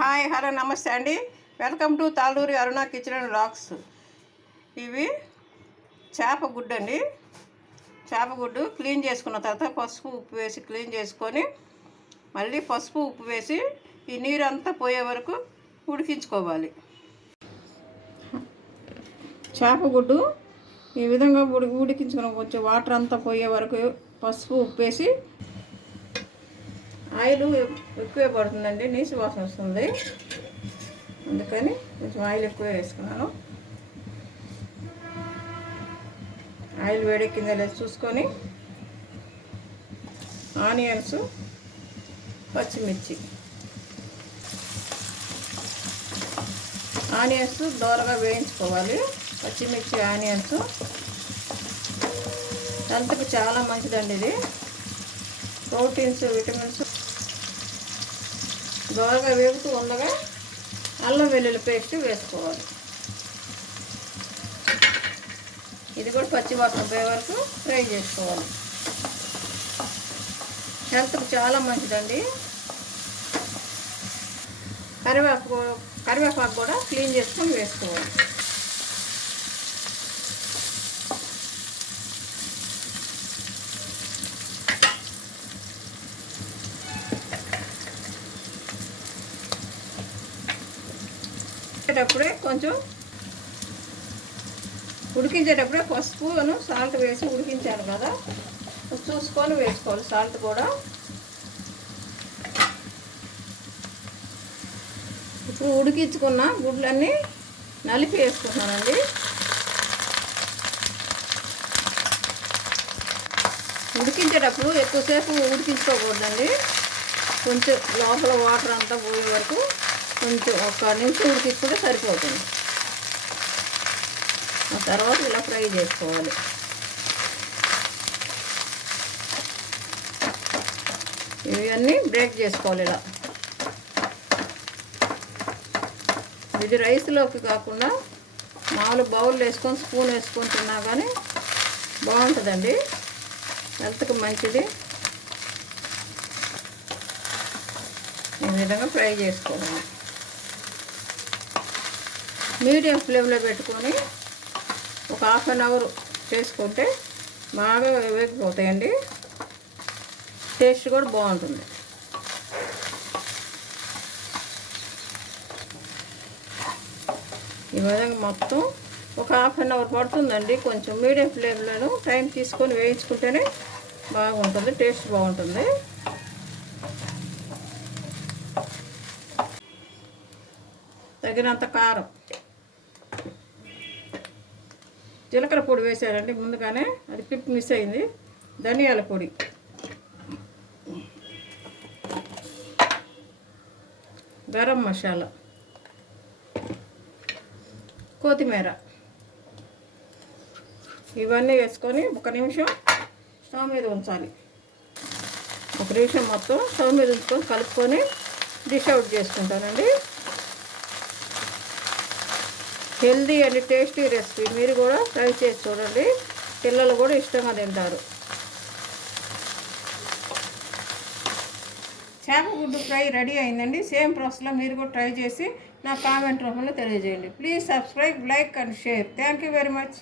Hi hello నమస్తే అండి. Welcome to Talluri Aruna kitchen and vlogs. ఇవి చేప గుడ్డు అండి. చేప గుడ్డు క్లీన్ చేసుకున్న తర్వాత పసుపు ఉప్పు వేసి క్లీన్ చేసుకొని మళ్ళీ పసుపు ఉప్పు వేసి ఈ నీరంతా పోయే వరకు ఉడికించుకోవాలి. చేప గుడ్డు ఈ విధంగా ఉడికించుకున్న కొంచెం వాటర్ అంతా పోయే వరకు పసుపు ఉప్పు వేసి ఆయిల్ ఎక్కువే పడుతుందండి, నీసు వాసన వస్తుంది. అందుకని కొంచెం ఆయిల్ ఎక్కువే వేసుకున్నాను. ఆయిల్ వేడెక్కిందా లేదు చూసుకొని ఆనియన్స్, పచ్చిమిర్చి, ఆనియన్స్ దోరగా వేయించుకోవాలి. పచ్చిమిర్చి ఆనియన్స్ హెల్త్కి చాలా మంచిదండి. ఇది ప్రోటీన్స్ విటమిన్స్. దోరగా వేగుతూ ఉండగా అల్లం వెల్లుల్లి పేస్ట్ వేసుకోవాలి. ఇది కూడా పచ్చివాసన పోయే వరకు ఫ్రై చేసుకోవాలి. హెల్త్కి చాలా మంచిదండి. కరివేపాకు కూడా క్లీన్ చేసుకొని వేసుకోవాలి. ఉడికించేటప్పుడే పసుపును సాల్ట్ వేసి ఉడికించాను కదా, చూసుకొని వేసుకోవాలి. సాల్ట్ కూడా ఇప్పుడు ఉడికించుకున్న గుడ్లన్నీ నలిపి వేసుకుంటున్నానండి. ఉడికించేటప్పుడు ఎక్కువసేపు ఉడికించుకోకూడదండి. కొంచెం లోపల వాటర్ అంతా పోయే వరకు కొంచెం ఒక నిమిషం ఉడికించుకుంటే సరిపోతుంది. ఆ తర్వాత ఇలా ఫ్రై చేసుకోవాలి. ఇవన్నీ బ్రేక్ చేసుకోవాలి. ఇలా ఇది రైస్లోకి కాకుండా మామూలు బౌల్ వేసుకొని స్పూన్ వేసుకొని తిన్నా కానీ బాగుంటుందండి, హెల్త్కి మంచిది. ఈ విధంగా ఫ్రై చేసుకోవాలి. మీడియం ఫ్లేమ్లో పెట్టుకొని ఒక హాఫ్ అన్ అవర్ చేసుకుంటే బాగా వేగిపోతాయండి. టేస్ట్ కూడా బాగుంటుంది. ఈ విధంగా మొత్తం ఒక హాఫ్ అన్ అవర్ పడుతుందండి. కొంచెం మీడియం ఫ్లేమ్లో టైం తీసుకొని వేయించుకుంటేనే బాగుంటుంది, టేస్ట్ బాగుంటుంది. తగినంత కారం, జీలకర్ర పొడి వేసారండి ముందుగానే, అది క్లిప్ మిస్ అయింది. ధనియాల పొడి, గరం మసాలా, కొత్తిమీర ఇవన్నీ వేసుకొని ఒక నిమిషం స్టవ్ మీద ఉంచాలి. ఒక నిమిషం మొత్తం స్టవ్ మీద ఉంచుకొని కలుపుకొని డిష్ అవుట్ చేసుకుంటానండి. Healthy and tasty recipe. మీరు కూడా ట్రై చేసి చూడండి, పిల్లలు కూడా ఇష్టంగా తింటారు. చేప గుడ్డు ఫ్రై రెడీ అయిందండి. సేమ్ ప్రాసెస్లో మీరు కూడా ట్రై చేసి నా కామెంట్ రూపంలో తెలియజేయండి. Please subscribe, like and share. Thank you very much.